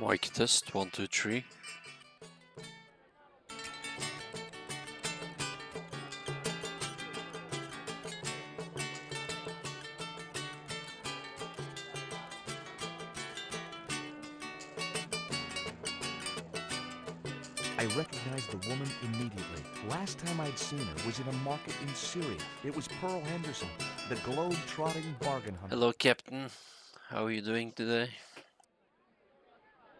Mic test 1 2 3. I recognized the woman immediately. Last time I'd seen her was in a market in Syria. It was Pearl Henderson, the globe-trotting bargain hunter. Hello, Captain. How are you doing today?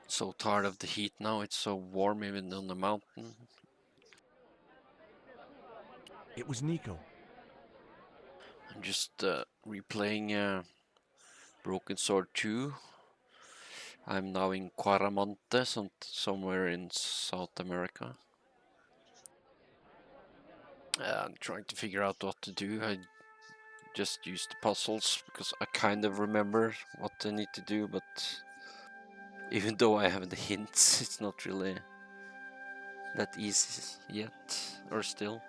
So tired of the heat now. It's so warm even on the mountain. It was Nico. I'm just replaying Broken Sword 2. I'm now in Quaramonte, somewhere in South America. I'm trying to figure out what to do. I just use the puzzles because I kind of remember what I need to do, but even though I have the hints, it's not really that easy yet, or still.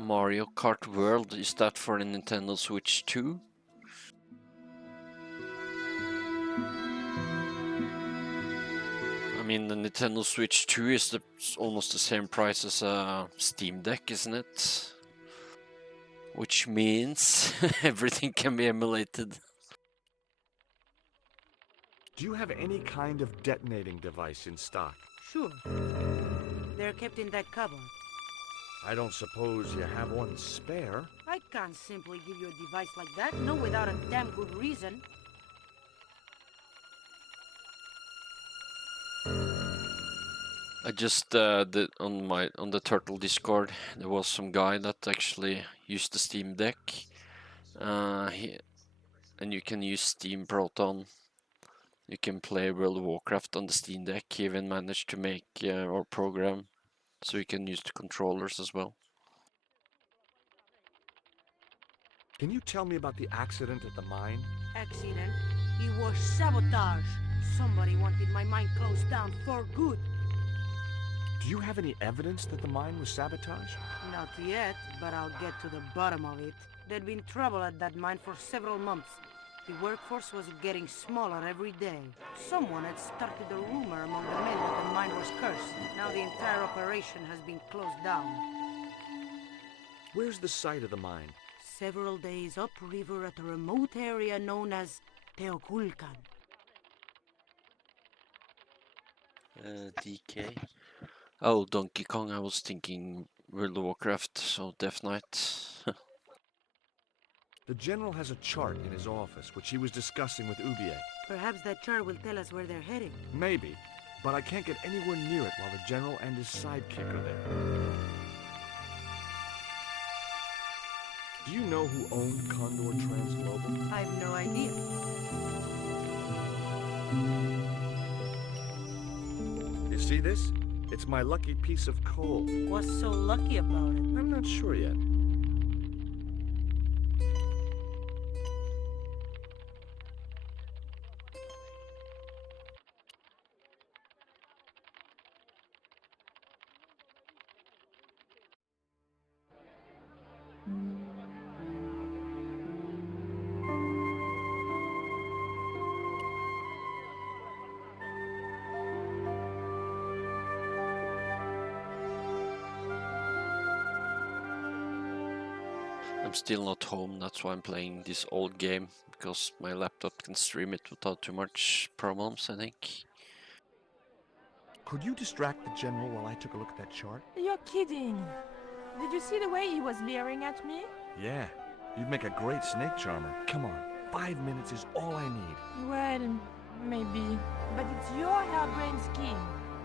Mario Kart World, is that for the Nintendo Switch 2? I mean, the Nintendo Switch 2 is almost the same price as a Steam Deck, isn't it? Which means everything can be emulated. Do you have any kind of detonating device in stock? Sure. They're kept in that cupboard. I don't suppose you have one spare? I can't simply give you a device like that, no without a damn good reason. I just did on the Turtle Discord. There was some guy that actually used the Steam Deck, and you can use Steam Proton. You can play World of Warcraft on the Steam Deck. He even managed to make or program, so you can use the controllers as well. Can you tell me about the accident at the mine? Accident? It was sabotage. Somebody wanted my mine closed down for good. Do you have any evidence that the mine was sabotaged? Not yet, but I'll get to the bottom of it. There'd been trouble at that mine for several months. The workforce was getting smaller every day. Someone had started a rumor among the men that the mine was cursed. Now the entire operation has been closed down. Where's the site of the mine? Several days upriver at a remote area known as Teoculcan. DK. Oh, Donkey Kong. I was thinking World of Warcraft, so Death Knight. The general has a chart in his office, which he was discussing with Ubier. Perhaps that chart will tell us where they're heading. Maybe, but I can't get anywhere near it while the general and his sidekick are there. Do you know who owned Condor Transglobal? I've no idea. You see this? It's my lucky piece of coal. What's so lucky about it? I'm not sure yet. I'm still not home, that's why I'm playing this old game, because my laptop can stream it without too much problems, I think. Could you distract the general while I took a look at that chart? You're kidding. Did you see the way he was leering at me? Yeah, you'd make a great snake charmer. Come on, 5 minutes is all I need. Well, maybe. But it's your harebrained scheme.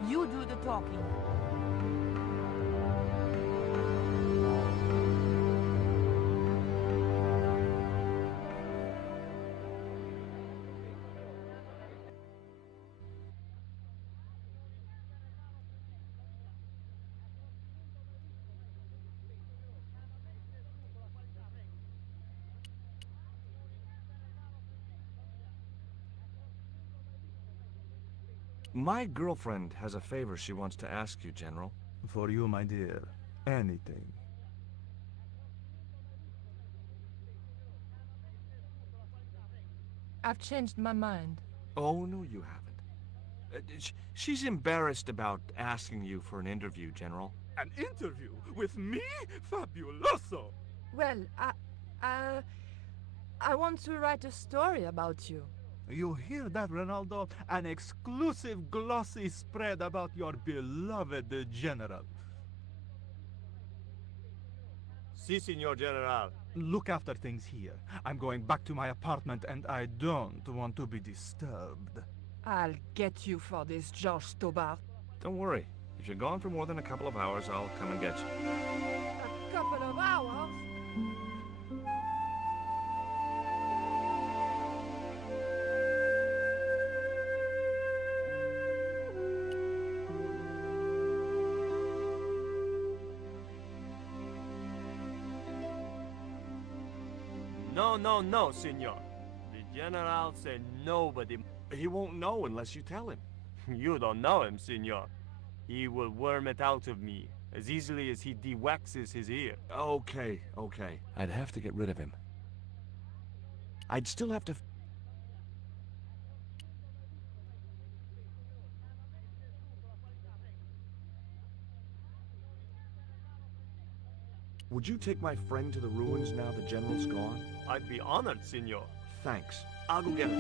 You do the talking. My girlfriend has a favor she wants to ask you, General. For you, my dear. Anything. I've changed my mind. Oh, no, you haven't. She's embarrassed about asking you for an interview, General. An interview with me? Fabuloso! Well, I want to write a story about you. You hear that, Ronaldo? An exclusive glossy spread about your beloved General. Si, Signor General. Look after things here. I'm going back to my apartment and I don't want to be disturbed. I'll get you for this, George Stobart. Don't worry. If you're gone for more than a couple of hours, I'll come and get you. A couple of hours? No, Signor. The General said nobody. He won't know unless you tell him. You don't know him, Signor. He will worm it out of me as easily as he de-waxes his ear. Okay. I'd have to get rid of him. I'd still have to... Would you take my friend to the ruins now the General's gone? I'd be honored, Signor. Thanks. I'll go get her.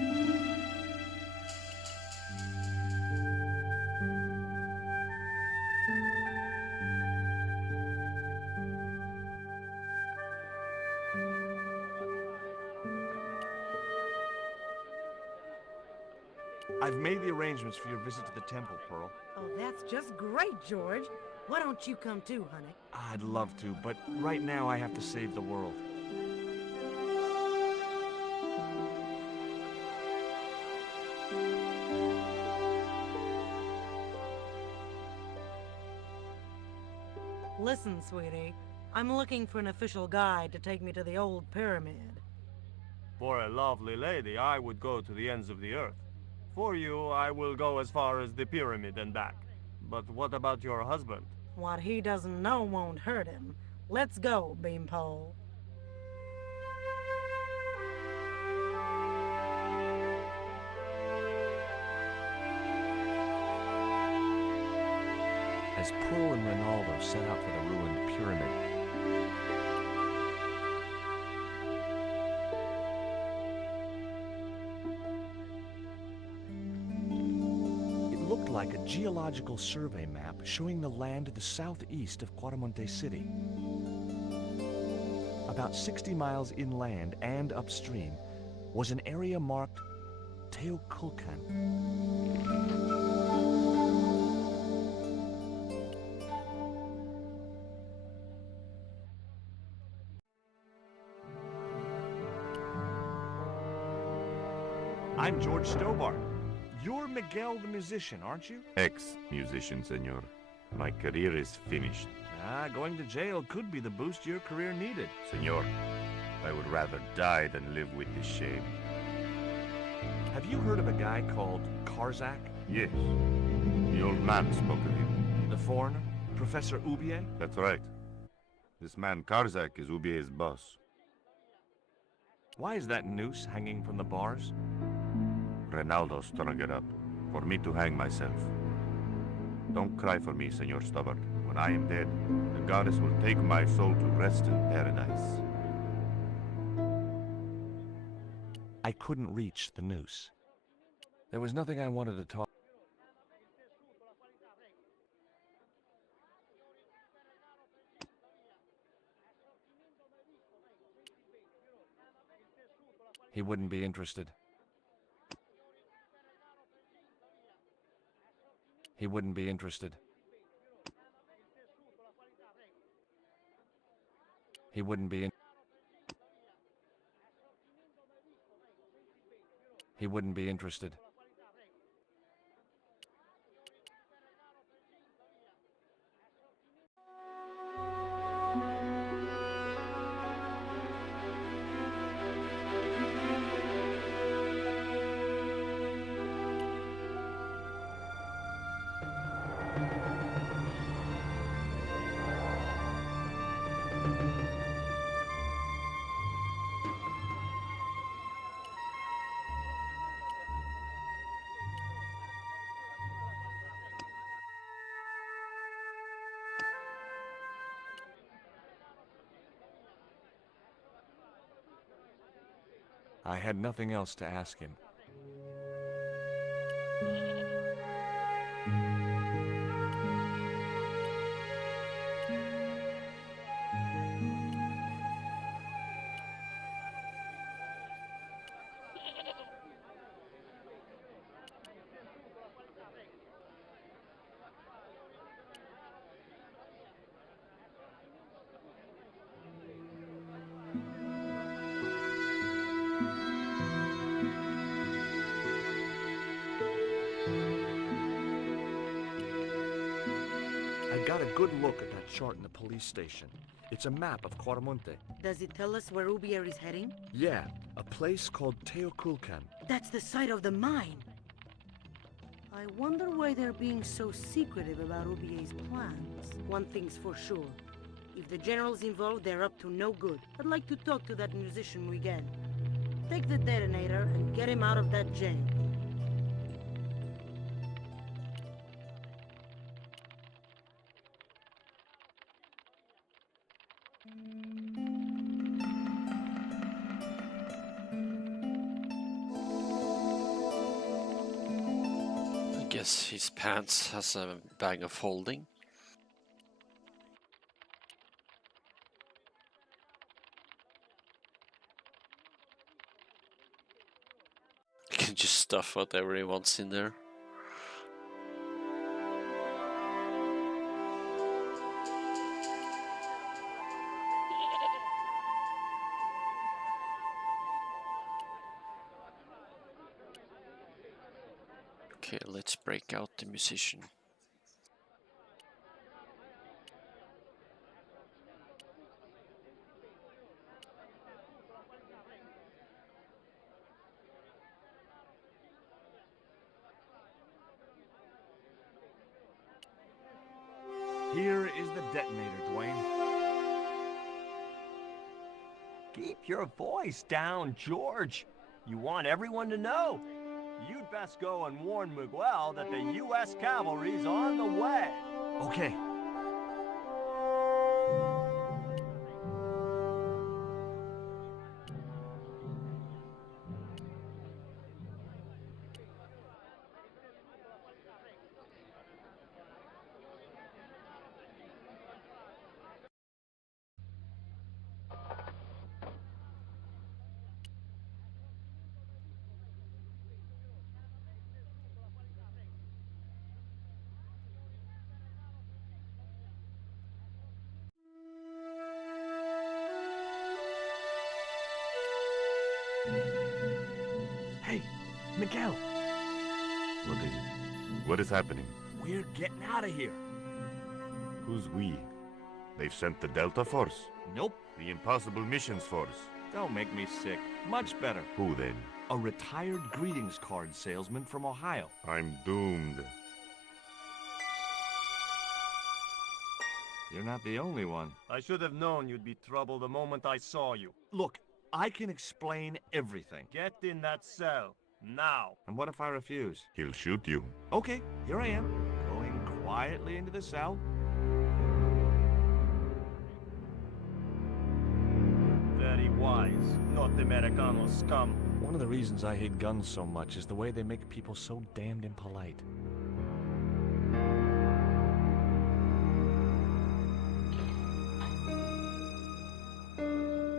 I've made the arrangements for your visit to the temple, Pearl. Oh, that's just great, George. Why don't you come too, honey? I'd love to, but right now I have to save the world. Listen, sweetie. I'm looking for an official guide to take me to the old pyramid. For a lovely lady, I would go to the ends of the earth. For you, I will go as far as the pyramid and back. But what about your husband? What he doesn't know won't hurt him. Let's go, Beanpole. As Pearl and Ronaldo set out for the ruined pyramid, it looked like a geological survey map showing the land to the southeast of Cuaramonte City. About 60 miles inland and upstream was an area marked Teoculcan. I'm George Stobart. You're Miguel the musician, aren't you? Ex-musician, senor. My career is finished. Going to jail could be the boost your career needed. Senor, I would rather die than live with this shame. Have you heard of a guy called Karzak? Yes. The old man spoke of him. The foreigner? Professor Ubier? That's right. This man Karzak is Ubier's boss. Why is that noose hanging from the bars? Ronaldo strung it up for me to hang myself. Don't cry for me, Senor Stobart. When I am dead, the goddess will take my soul to rest in paradise. I couldn't reach the noose. There was nothing I wanted to talk. He wouldn't be interested. He wouldn't be interested. He wouldn't be in. He wouldn't be interested. I had nothing else to ask him. I got a good look at that chart in the police station. It's a map of Quaramonte. Does it tell us where Ubier is heading? Yeah, a place called Teoculcan. That's the site of the mine. I wonder why they're being so secretive about Ubier's plans. One thing's for sure. If the general's involved, they're up to no good. I'd like to talk to that musician Miguel. Take the detonator and get him out of that jail. I guess his pants has a bag of holding. You can just stuff whatever he wants in there. Okay, let's break out the musician. Here is the detonator, Dwayne. Keep your voice down, George. You want everyone to know. You'd best go and warn Miguel that the U.S. cavalry's on the way. Okay. Hey, Miguel, What is it? What is happening? we're getting out of here. Who's we? They've sent the Delta Force? Nope. The Impossible Missions Force? Don't make me sick. Much better. Who then? A retired greetings card salesman from Ohio. I'm doomed. You're not the only one. I should have known you'd be trouble the moment I saw you. Look, I can explain everything. Get in that cell, now. And what if I refuse? He'll shoot you. Okay, here I am, going quietly into the cell. Very wise, not Americano scum. One of the reasons I hate guns so much is the way they make people so damned impolite.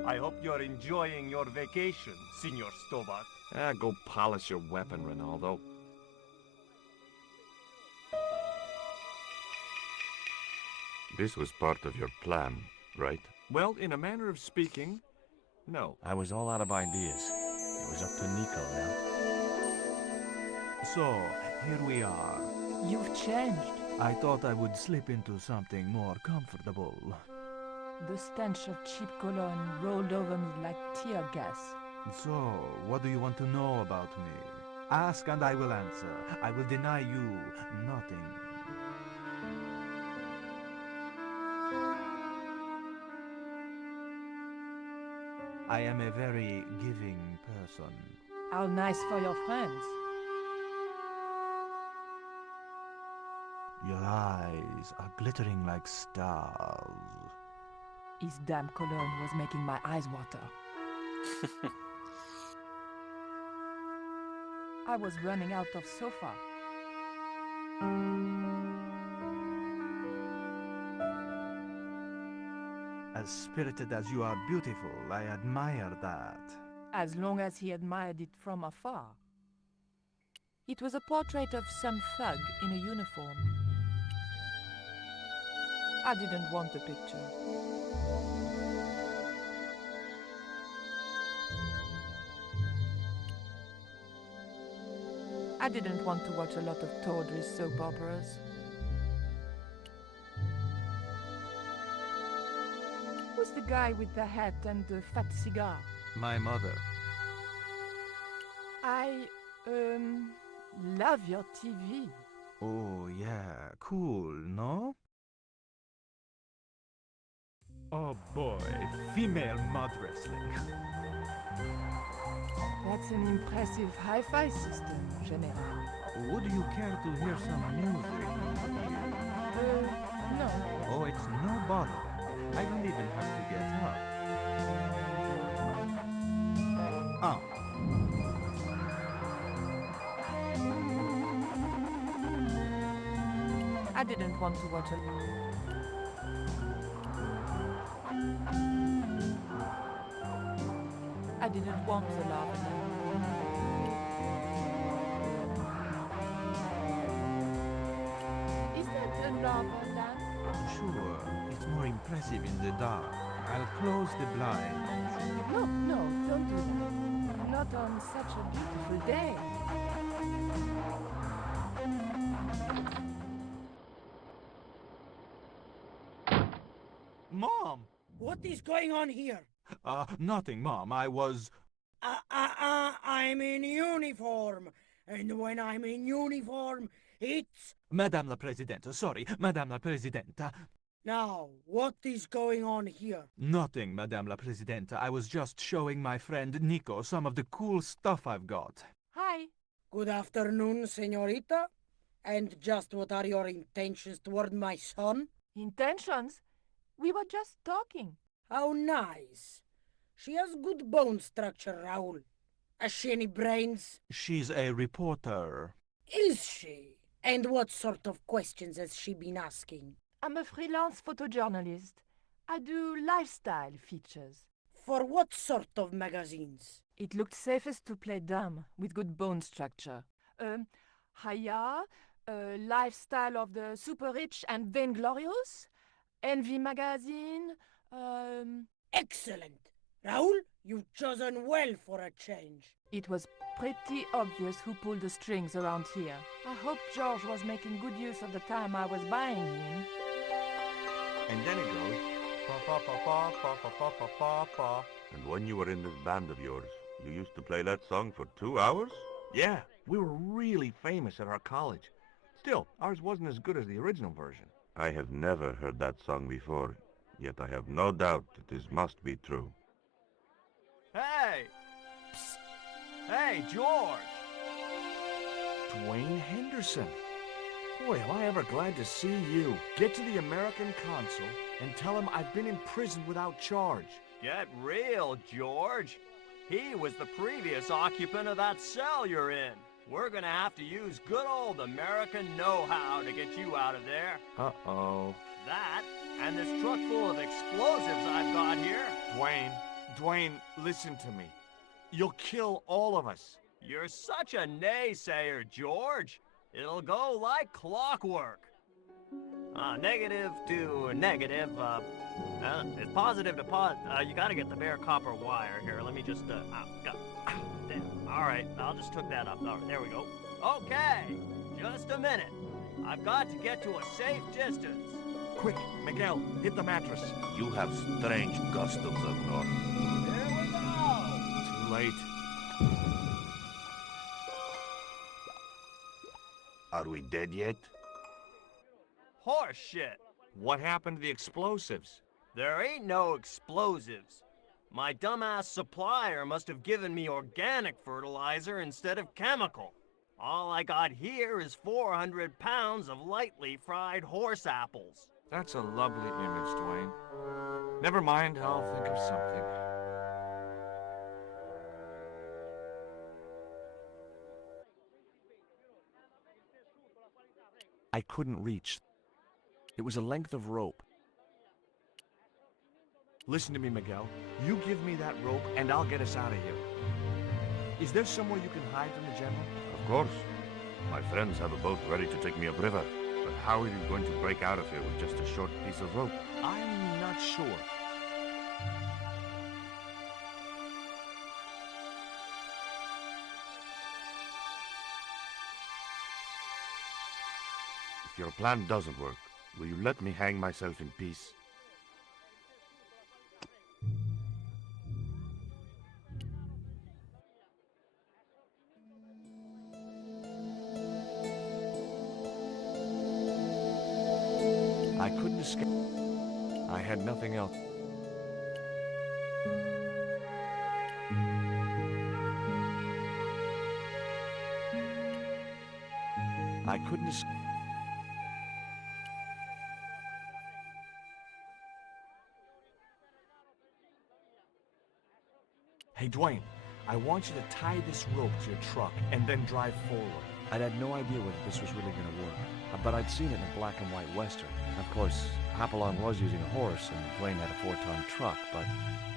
I hope you're enjoying your vacation, Senor Stobart. Go polish your weapon, Ronaldo. This was part of your plan, right? Well, in a manner of speaking, no. I was all out of ideas. It was up to Nico now. So, here we are. You've changed. I thought I would slip into something more comfortable. The stench of cheap cologne rolled over me like tear gas. So, what do you want to know about me? Ask and I will answer. I will deny you nothing. I am a very giving person. How nice for your friends. Your eyes are glittering like stars. His damn cologne was making my eyes water. I was running out of sofa. As spirited as you are beautiful, I admire that. As long as he admired it from afar. It was a portrait of some thug in a uniform. I didn't want the picture. I didn't want to watch a lot of tawdry soap operas. Who's the guy with the hat and the fat cigar? My mother. I, love your TV. Oh, yeah, cool, no? Oh boy, female mud wrestling. That's an impressive hi-fi system, General. Would you care to hear some music? No. Oh, it's no bother. I don't even have to get up. Oh. I didn't want to watch a... I didn't want the lava lamp. Is that a lava lamp? Sure, it's more impressive in the dark. I'll close the blinds. No, don't do that. Not on such a beautiful day. Mom! What is going on here? Nothing, Mom. I was... I'm in uniform. And when I'm in uniform, it's... Madame la Presidente, sorry, Madame la Presidenta. Now, what is going on here? Nothing, Madame la Presidenta. I was just showing my friend Nico some of the cool stuff I've got. Hi. Good afternoon, señorita. And just what are your intentions toward my son? Intentions? We were just talking. How nice. She has good bone structure, Raoul. Has she any brains? She's a reporter. Is she? And what sort of questions has she been asking? I'm a freelance photojournalist. I do lifestyle features. For what sort of magazines? It looked safest to play dumb, with good bone structure. Haya, lifestyle of the super rich and vainglorious, Envy magazine, Excellent! Raoul, you've chosen well for a change. It was pretty obvious who pulled the strings around here. I hope George was making good use of the time I was buying him. And then it goes, pa pa pa pa pa pa pa pa pa. And when you were in this band of yours, you used to play that song for 2 hours? Yeah, we were really famous at our college. Still, ours wasn't as good as the original version. I have never heard that song before, yet I have no doubt that this must be true. Hey! Psst. Hey, George! Dwayne Henderson. Boy, am I ever glad to see you. Get to the American consul and tell him I've been in prison without charge. Get real, George. He was the previous occupant of that cell you're in. We're gonna have to use good old American know-how to get you out of there. Uh-oh. That, and this truck full of explosives I've got here. Dwayne, listen to me. You'll kill all of us. You're such a naysayer, George. It'll go like clockwork. Negative to negative, it's positive to you gotta get the bare copper wire here. Let me just, damn. All right, I'll just hook that up. All right, there we go. Okay, just a minute. I've got to get to a safe distance. Quick, Miguel, hit the mattress. You have strange customs up north. Here we go. Too late. Are we dead yet? Horse shit. What happened to the explosives? There ain't no explosives. My dumbass supplier must have given me organic fertilizer instead of chemical. All I got here is 400 pounds of lightly fried horse apples. That's a lovely image, Dwayne. Never mind, I'll think of something. I couldn't reach. It was a length of rope. Listen to me, Miguel. You give me that rope and I'll get us out of here. Is there somewhere you can hide from the General? Of course. My friends have a boat ready to take me upriver. But how are you going to break out of here with just a short piece of rope? I'm not sure. If your plan doesn't work, will you let me hang myself in peace? I couldn't escape. I had nothing else. I couldn't escape. Hey, Dwayne, I want you to tie this rope to your truck and then drive forward. I'd had no idea whether this was really going to work, but I'd seen it in a black and white western. Of course, Hopalong was using a horse, and Dwayne had a 4-ton truck, but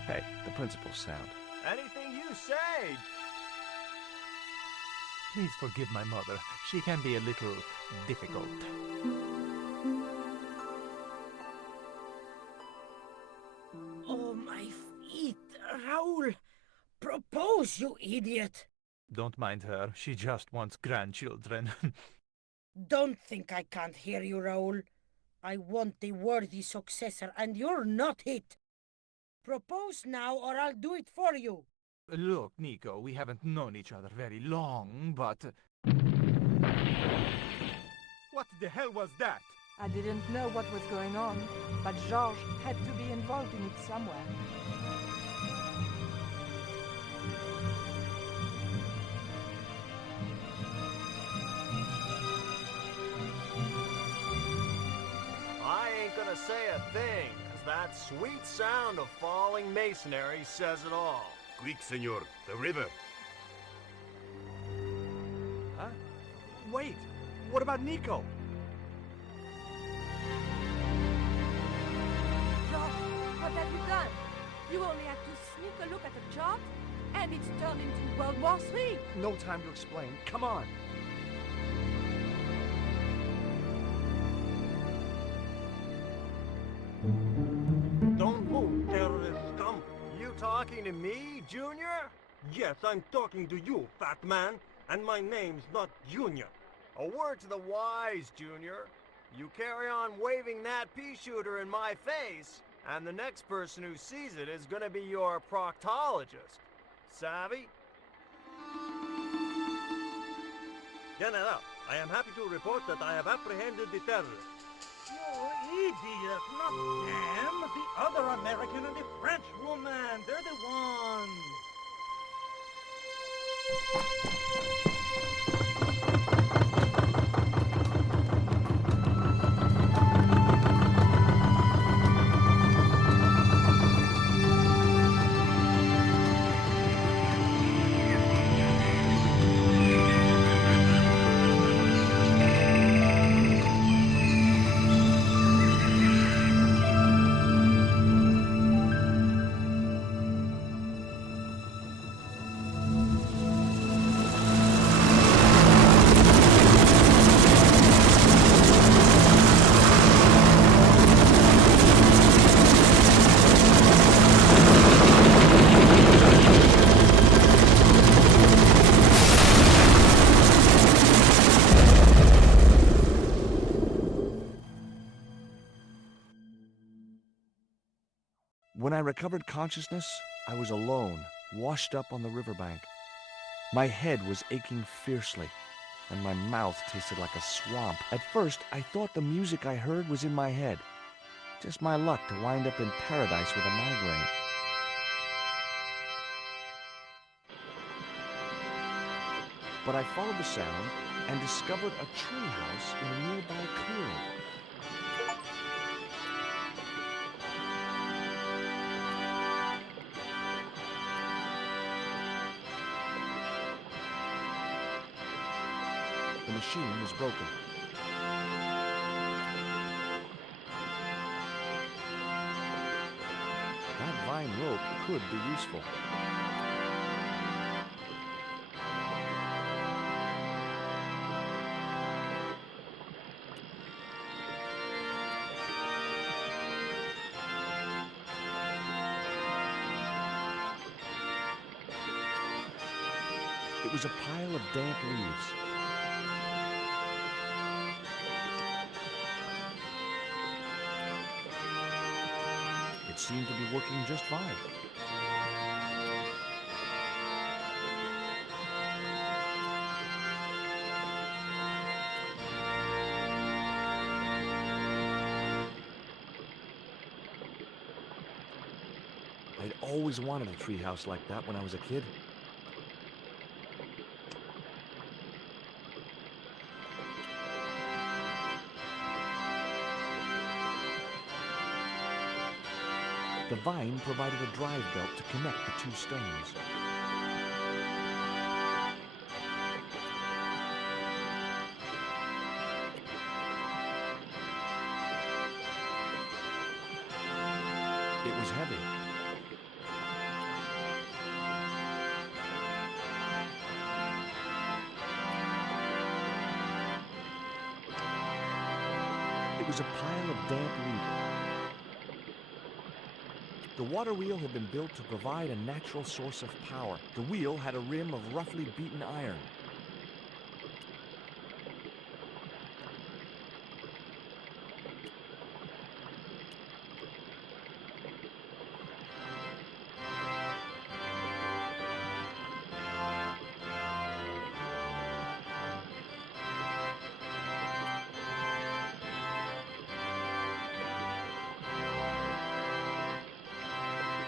hey, the principle's sound. Anything you say. Please forgive my mother. She can be a little difficult. Oh, my feet, Raoul! Propose, you idiot! Don't mind her. She just wants grandchildren. Don't think I can't hear you, Raoul. I want the worthy successor, and you're not it. Propose now, or I'll do it for you. Look, Nico, we haven't known each other very long, but... What the hell was that? I didn't know what was going on, but Georges had to be involved in it somewhere. I ain't gonna say a thing, 'cause that sweet sound of falling masonry says it all. Quick, senor, the river. Huh? Wait, what about Nico? Georges, what have you done? You only had to sneak a look at the chart, and it's turned into World War III. No time to explain. Come on. Don't move, terrorist scum. You talking to me, Junior? Yes, I'm talking to you, fat man. And my name's not Junior. A word to the wise, Junior. You carry on waving that pea shooter in my face, and the next person who sees it is gonna be your proctologist. Savvy? General, I am happy to report that I have apprehended the terrorists. You idiot, not them. The other American and the French woman. They're the ones. When I recovered consciousness, I was alone, washed up on the riverbank. My head was aching fiercely, and my mouth tasted like a swamp. At first, I thought the music I heard was in my head. Just my luck to wind up in paradise with a migraine. but I followed the sound and discovered a treehouse in a nearby clearing. The machine was broken. That vine rope could be useful. It was a pile of damp leaves. It seemed to be working just fine. I'd always wanted a treehouse like that when I was a kid. The vine provided a drive belt to connect the two stones. It was heavy. It was a pile of damp leaves. The water wheel had been built to provide a natural source of power. The wheel had a rim of roughly beaten iron.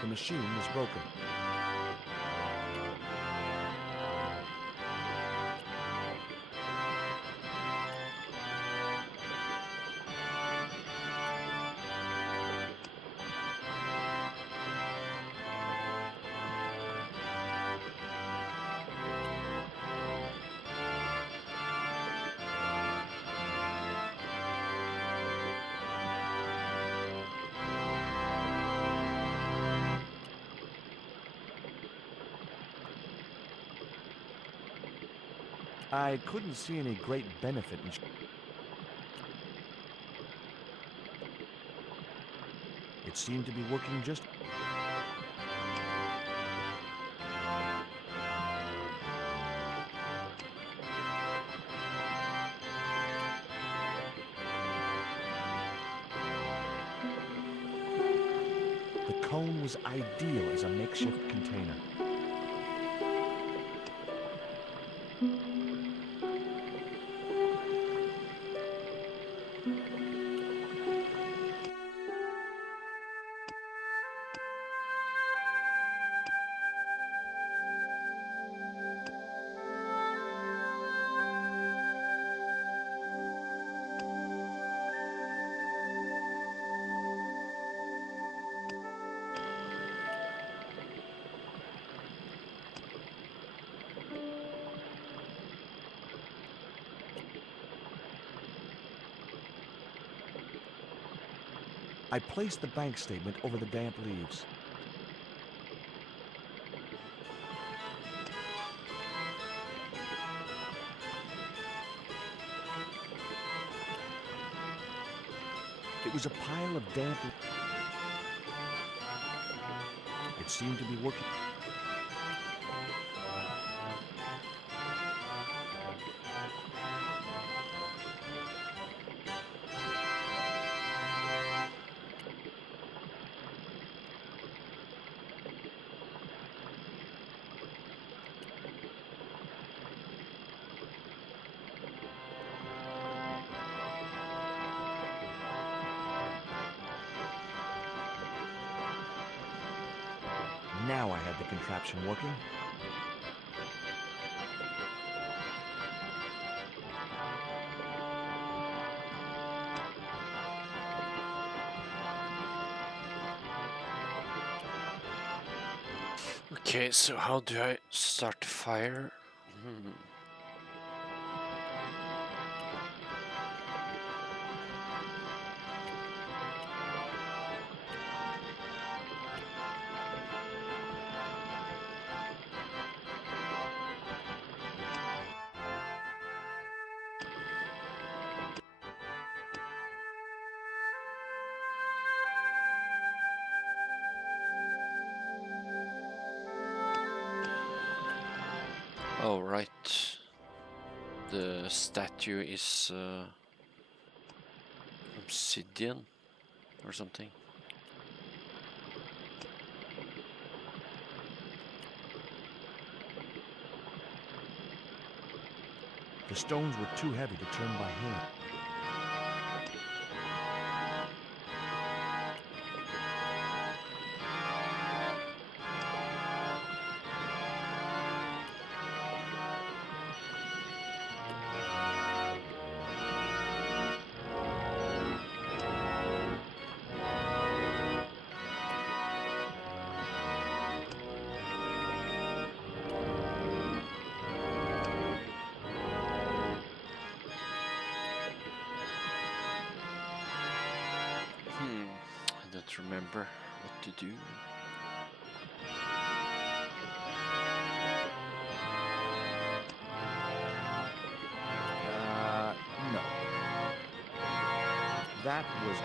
The machine was broken. I couldn't see any great benefit in it seemed to be working just. The cone was ideal as a makeshift container. I placed the bank statement over the damp leaves. It was a pile of damp. It seemed to be working. Now I had the contraption working. Okay, so how do I start the fire? Oh, right. The statue is obsidian or something. The stones were too heavy to turn by hand. I don't remember what to do. No. That was...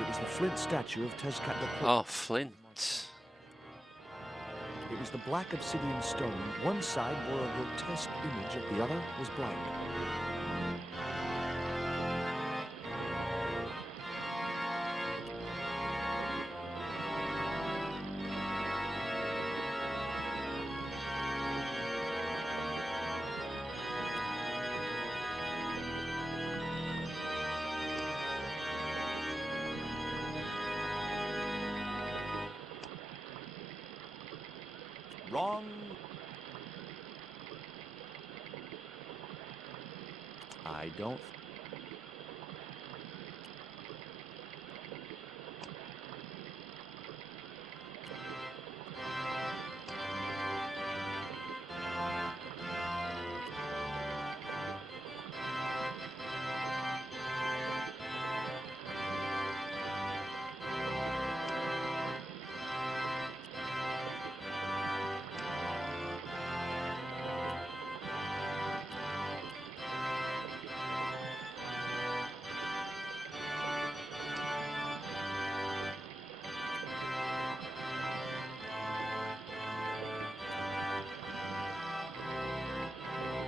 It was the flint statue of Tezcatlipoca. Oh, flint. It was the black obsidian stone. One side bore a grotesque image, the other was blank. Wrong. I don't...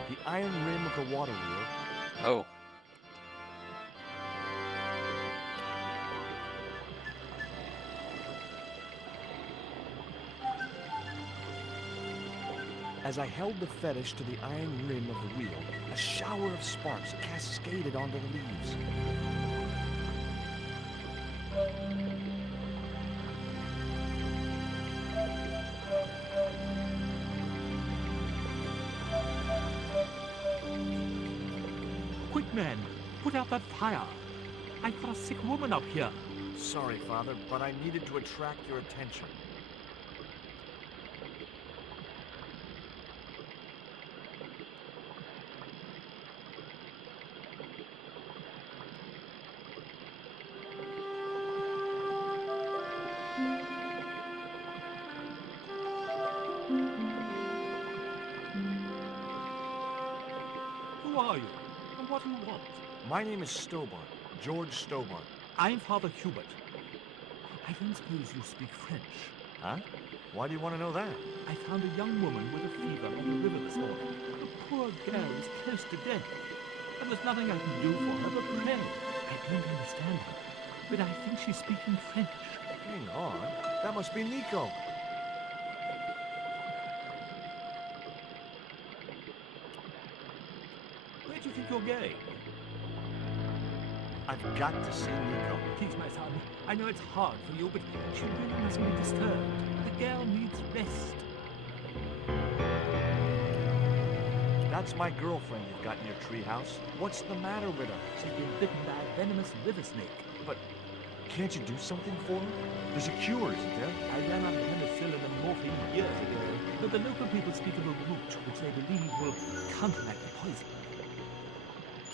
The iron rim of the water wheel. Oh. As I held the fetish to the iron rim of the wheel, a shower of sparks cascaded onto the leaves. Quick, men, put out that fire. I've got a sick woman up here. Sorry, Father, but I needed to attract your attention. Who are you? And what do you want? My name is Stobart, George Stobart. I'm Father Hubert. I don't suppose you speak French. Huh? Why do you want to know that? I found a young woman with a fever on the river this morning. The poor girl is close to death. And there's nothing I can do for her but pray. I don't understand her, but I think she's speaking French. Hang on. That must be Nico. Where do you think you're going? I've got to see Nico. Please, my son, I know it's hard for you, but she really mustn't be disturbed. The girl needs rest. That's my girlfriend you've got in your treehouse. What's the matter with her? She's been bitten by a venomous river snake. But Can't you do something for her? There's a cure, isn't there? I ran out of penicillin and morphine years ago, but the local people speak of a root which they believe will counteract the poison.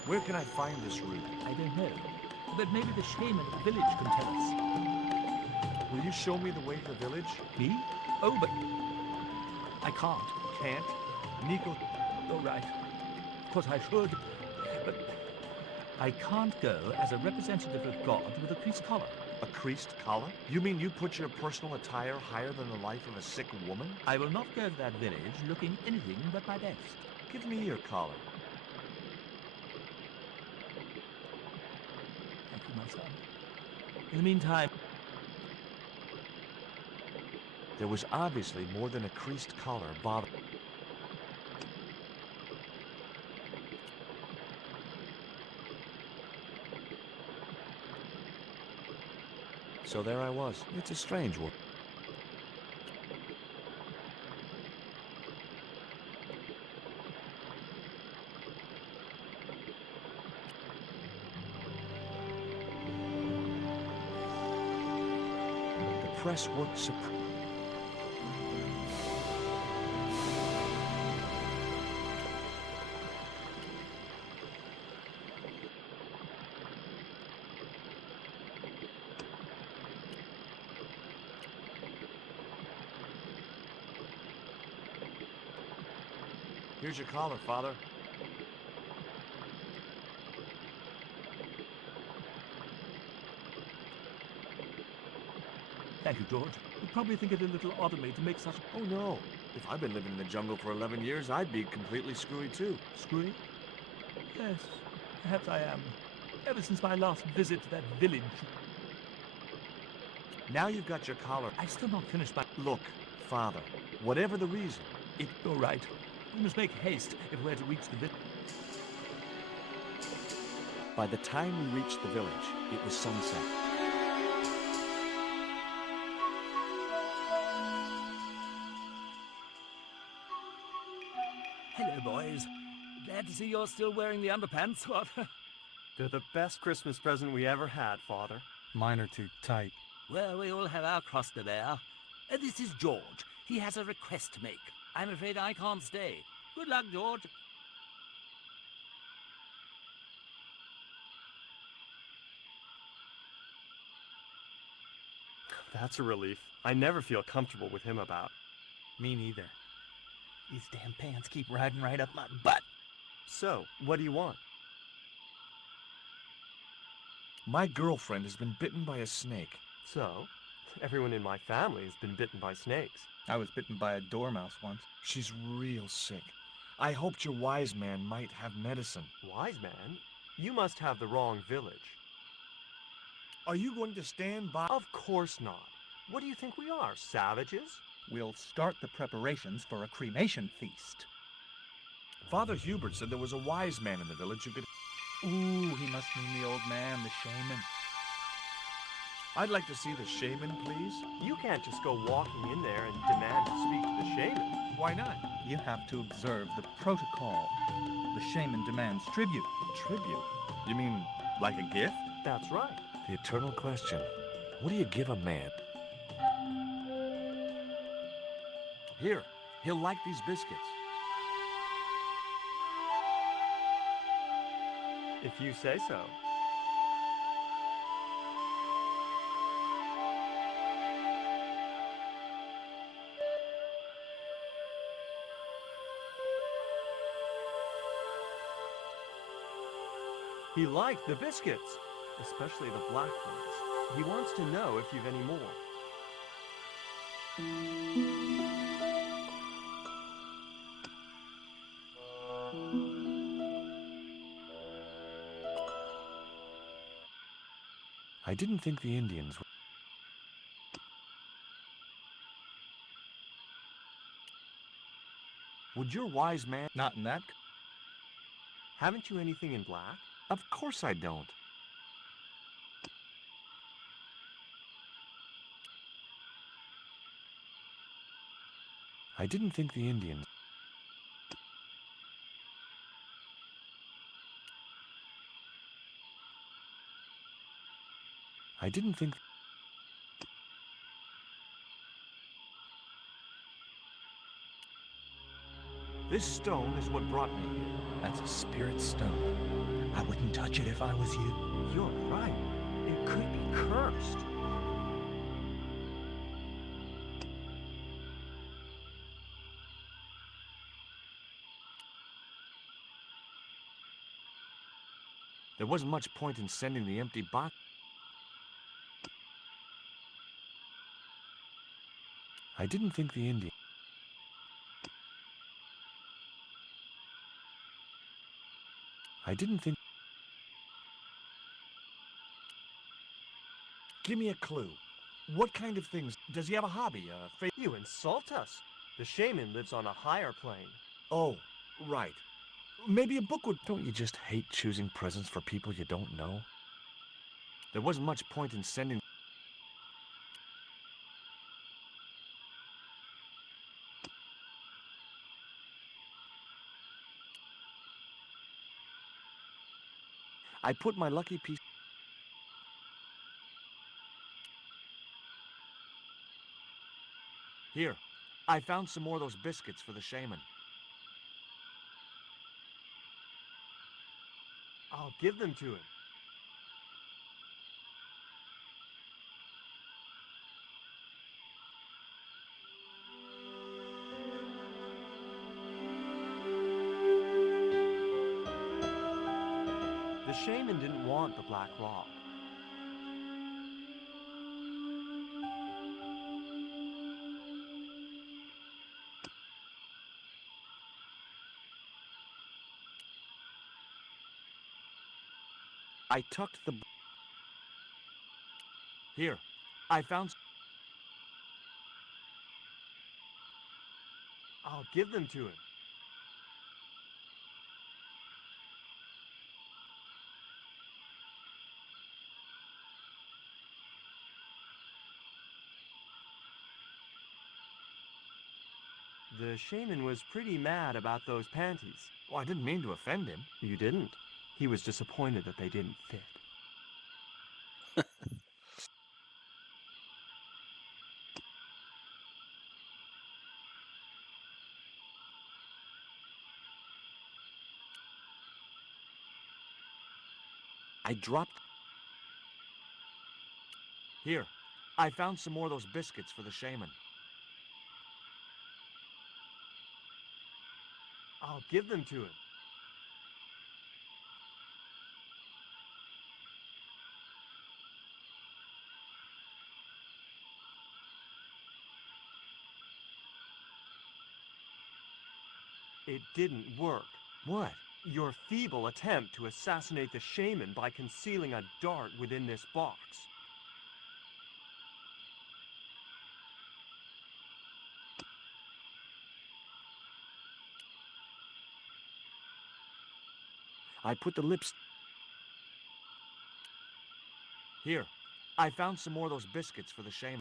Where can I find this root? I don't know, but maybe the shaman at the village can tell us. Will you show me the way to the village? Me? Oh, but I can't. Can't? Nico... All right. Of course I should, but I can't go as a representative of God with a creased collar. A creased collar? You mean you put your personal attire higher than the life of a sick woman? I will not go to that village looking anything but my best. Give me your collar. Thank you, my son. In the meantime... There was obviously more than a creased collar bothering. So there I was. It's a strange one. The press worked supreme. Here's your collar, Father. Thank you, George. You'd probably think it a little odd of me to make such... Oh, no. If I'd been living in the jungle for 11 years, I'd be completely screwy, too. Screwy? Yes, perhaps I am. Ever since my last visit to that village. Now you've got your collar. I've still not finished my... Look, Father, whatever the reason, It's all right. We must make haste if we're to reach the village. by the time we reached the village, it was sunset. Hello, boys. Glad to see you're still wearing the underpants. What? They're the best Christmas present we ever had, Father. Mine are too tight. Well, we all have our cross to bear. This is George. He has a request to make. I'm afraid I can't stay. Good luck, George. That's a relief. I never feel comfortable with him about. Me neither. These damn pants keep riding right up my butt. So, what do you want? My girlfriend has been bitten by a snake. So, everyone in my family has been bitten by snakes. I was bitten by a dormouse once. She's real sick. I hoped your wise man might have medicine. Wise man? You must have the wrong village. Are you going to stand by? Of course not. What do you think we are, savages? We'll start the preparations for a cremation feast. Father Hubert said there was a wise man in the village who could... Ooh, he must mean the old man, the shaman. I'd like to see the shaman, please. You can't just go walking in there and demand to speak to the shaman. Why not? You have to observe the protocol. The shaman demands tribute. Tribute? You mean like a gift? That's right. The eternal question. What do you give a man? Here, he'll like these biscuits. If you say so. He liked the biscuits, especially the black ones. He wants to know if you've any more. I didn't think the Indians were... Would your wise man... Not in that... Haven't you anything in black? Of course I don't. I didn't think the Indians... I didn't think... This stone is what brought me here. That's a spirit stone. I wouldn't touch it if I was you. You're right. It could be cursed. There wasn't much point in sending the empty box. I didn't think the Indian... I didn't think... Give me a clue. What kind of things... Does he have a hobby? You insult us. The shaman lives on a higher plane. Oh, right. Maybe a book would... Don't you just hate choosing presents for people you don't know? There wasn't much point in sending... I put my lucky piece... Here, I found some more of those biscuits for the shaman. I'll give them to him. The shaman didn't want the black rock. I tucked the... Here, I found... I'll give them to him. The shaman was pretty mad about those panties. Oh, I didn't mean to offend him. You didn't. He was disappointed that they didn't fit. I dropped... Here, I found some more of those biscuits for the shaman. I'll give them to him. It didn't work. What? Your feeble attempt to assassinate the shaman by concealing a dart within this box. I put the lips... Here, I found some more of those biscuits for the shaman.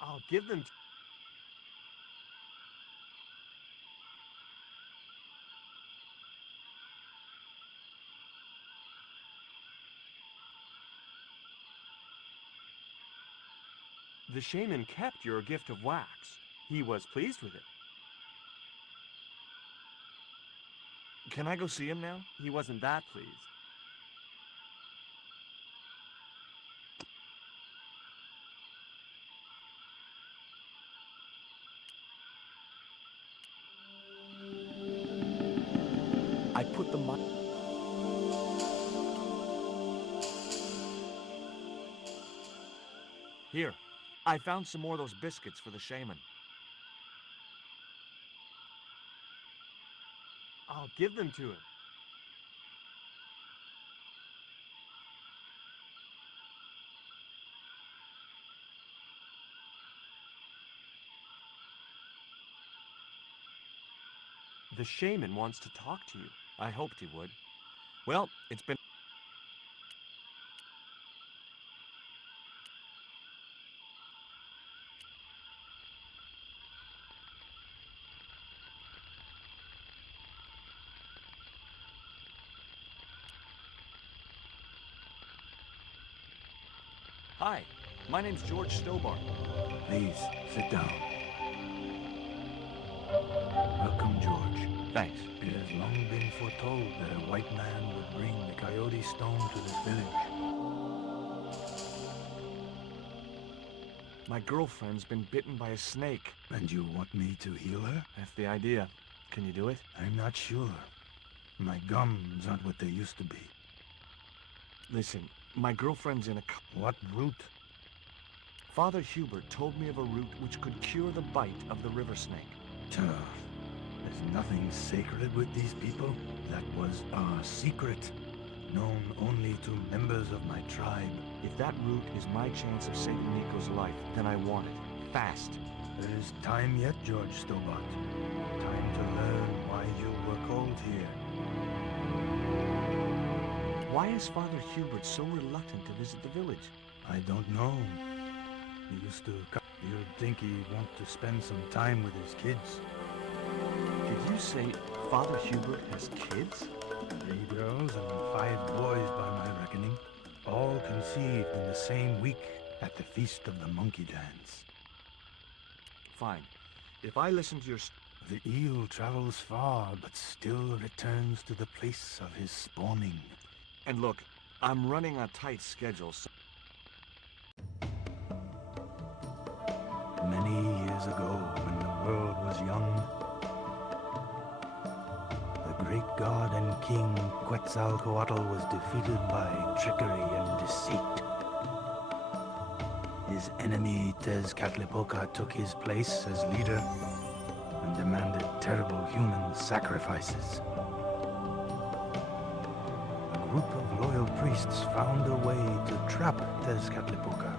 I'll give them to... The shaman kept your gift of wax. He was pleased with it. Can I go see him now? He wasn't that pleased. I put the... Here, I found some more of those biscuits for the shaman. I'll give them to him. The shaman wants to talk to you. I hoped he would. Well, it's been... Hi, my name's George Stobart. Please, sit down. Welcome, George. Thanks. It has long been foretold that a white man would bring the Coyote Stone to this village. My girlfriend's been bitten by a snake. And you want me to heal her? That's the idea. Can you do it? I'm not sure. My gums aren't what they used to be. Listen, my girlfriend's in a... What root? Father Hubert told me of a root which could cure the bite of the river snake. There's nothing sacred with these people. That was our secret, known only to members of my tribe. If that root is my chance of saving Nico's life, then I want it. Fast. There is time yet, George Stobart. Time to learn why you were called here. Why is Father Hubert so reluctant to visit the village? I don't know. He used to come. You'd think he'd want to spend some time with his kids. Did you say Father Hubert has kids? 3 girls and 5 boys by my reckoning. All conceived in the same week at the Feast of the Monkey Dance. Fine. If I listen to your... The eel travels far, but still returns to the place of his spawning. And look, I'm running a tight schedule, so... Many years ago, when the world was young, the great god and king Quetzalcoatl was defeated by trickery and deceit. His enemy Tezcatlipoca took his place as leader and demanded terrible human sacrifices. A group of loyal priests found a way to trap Tezcatlipoca.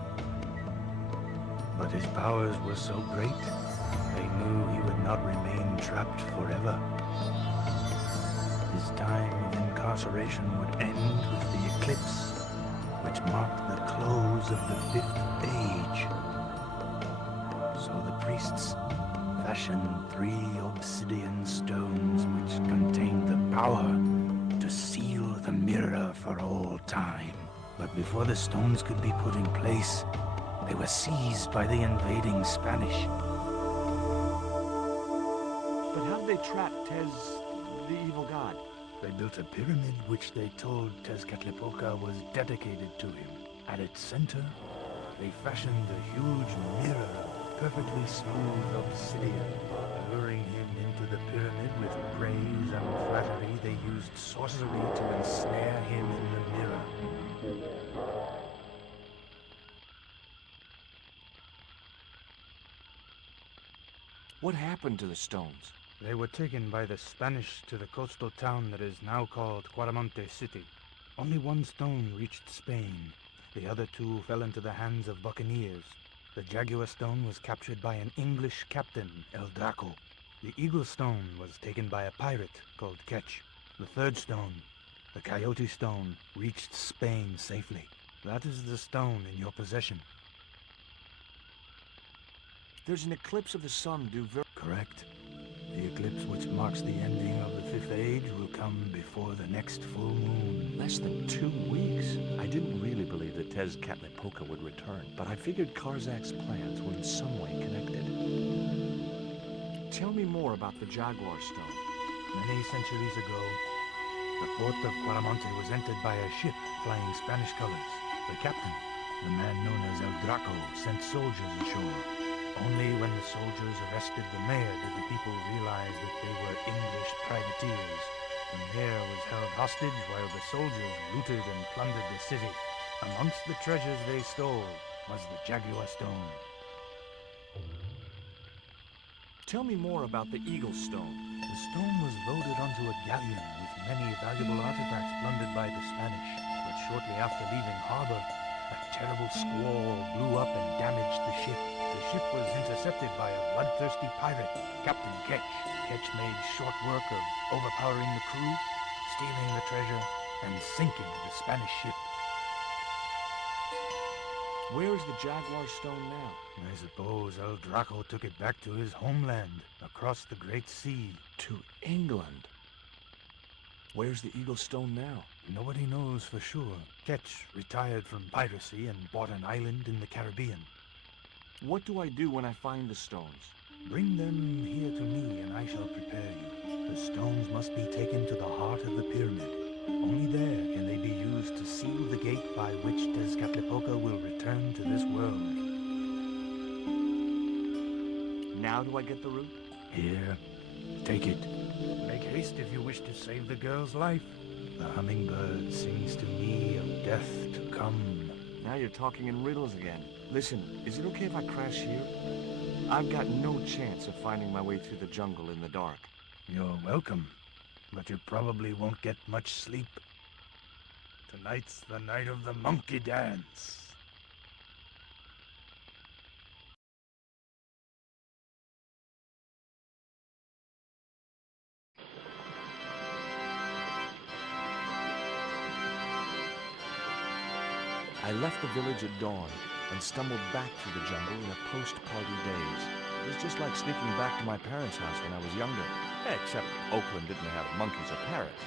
But his powers were so great, they knew he would not remain trapped forever. His time of incarceration would end with the eclipse, which marked the close of the 5th age. So the priests fashioned 3 obsidian stones which contained the power to seal the mirror for all time. But before the stones could be put in place, they were seized by the invading Spanish. But how did they trap Tez, the evil god? They built a pyramid which they told Tezcatlipoca was dedicated to him. At its center, they fashioned a huge mirror of perfectly smooth obsidian. Luring him into the pyramid with praise and flattery, they used sorcery to ensnare him in the mirror. What happened to the stones? They were taken by the Spanish to the coastal town that is now called Quaramonte City. Only 1 stone reached Spain. The other 2 fell into the hands of buccaneers. The Jaguar stone was captured by an English captain, El Draco. The Eagle stone was taken by a pirate called Ketch. The 3rd stone, the Coyote stone, reached Spain safely. That is the stone in your possession. There's an eclipse of the sun due very... Correct. The eclipse which marks the ending of the 5th age will come before the next full moon. Less than 2 weeks. I didn't really believe that Tezcatlipoca would return, but I figured Karzak's plans were in some way connected. Tell me more about the Jaguar stone. Many centuries ago, the port of Quaramonte was entered by a ship flying Spanish colors. The captain, the man known as El Draco, sent soldiers ashore. Only when the soldiers arrested the mayor did the people realize that they were English privateers. The mayor was held hostage while the soldiers looted and plundered the city. Amongst the treasures they stole was the Jaguar stone. Tell me more about the Eagle stone. The stone was loaded onto a galleon with many valuable artifacts plundered by the Spanish. But shortly after leaving harbor, a terrible squall blew up and damaged the ship. The ship was intercepted by a bloodthirsty pirate, Captain Ketch. Ketch made short work of overpowering the crew, stealing the treasure, and sinking the Spanish ship. Where is the Jaguar stone now? I suppose El Draco took it back to his homeland, across the Great Sea. To England? Where's the Eagle Stone now? Nobody knows for sure. Ketch retired from piracy and bought an island in the Caribbean. What do I do when I find the stones? Bring them here to me and I shall prepare you. The stones must be taken to the heart of the pyramid. Only there can they be used to seal the gate by which Tezcatlipoca will return to this world. Now do I get the root? Here, take it. Make haste if you wish to save the girl's life. The hummingbird sings to me of death to come. Now you're talking in riddles again. Listen, is it okay if I crash here? I've got no chance of finding my way through the jungle in the dark. You're welcome, but you probably won't get much sleep. Tonight's the night of the monkey dance. I left the village at dawn and stumbled back through the jungle in a post-party daze. It was just like sneaking back to my parents' house when I was younger. Except Oakland didn't have monkeys or parrots.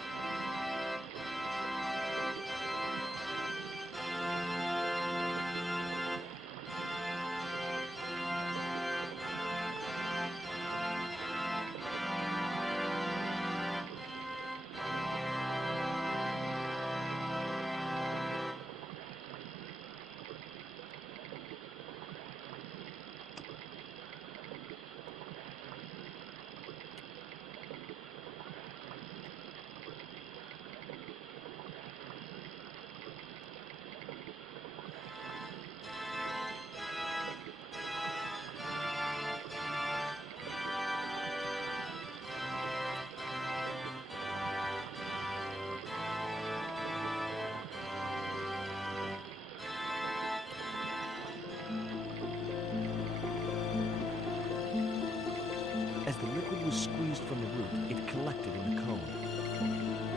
As the liquid was squeezed from the root, it collected in the cone.